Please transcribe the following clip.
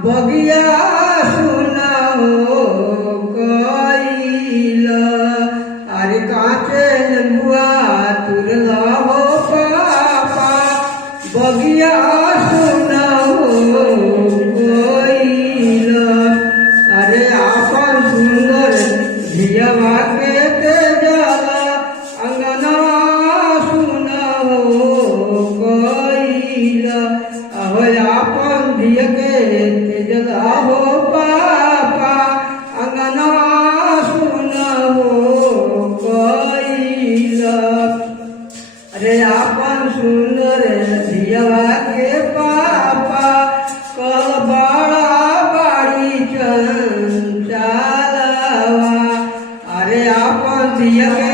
बगिया सुनाओ कइल अरे काचे लंबुआ तुरला हो पापा बगिया सुनाओ कइल अरे आपन सुंदर धियवा के तेजला अंगना सुनाओ कइल अहो आपन धिय के तेजला हो पापा अंगना सुनाओ कइल अरे आपन सुंदर धियवा के पापा कल बड़ा बाड़ी चंचलवा अरे आपन धिय के